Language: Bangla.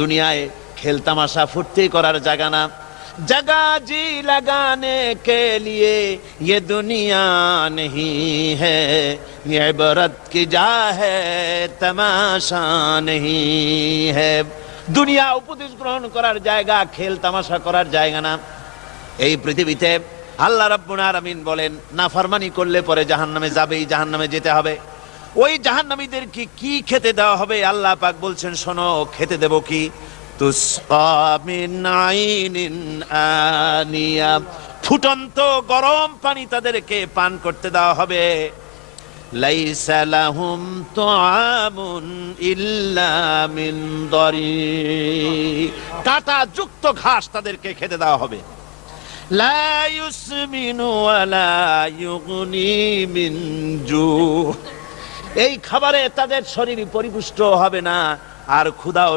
দুনিয়ায় খেলতামাশা ফুর্তি করার জায়গা না। जगह जी लगाने के लिए ये दुनिया नहीं है, ये इबरत की जा है तमाशा नहीं है। দুনিয়া উপদেশ গ্রহণ করার জায়গা, খেল তামাশা করার জায়গা না। এই পৃথিবীতে আল্লাহ রাব্বুল আলামিন বলেন, নাফরমানি করলে পরে জাহান্নামে যাবেই, জাহান্নামে যেতে হবে। ওই জাহান্নামীদেরকে কি খেতে দেওয়া হবে? আল্লাহ পাক বলছেন, শোনো, খেতে দেব কি? তুসকা মিন আইনিন আনিয়া, ফুটন্ত গরম পানি তাদেরকে পান করতে দেওয়া হবে। লাইসা লাহুম তুআমুন ইল্লা মিন দারি, কাঁটা যুক্ত ঘাস তাদেরকে খেতে দেওয়া হবে। লা ইউসমিনু ওয়ালা ইউগনি মিন জু, এই খাবারে তাদের শরীর পরিপুষ্ট হবে না, আর ক্ষুধাও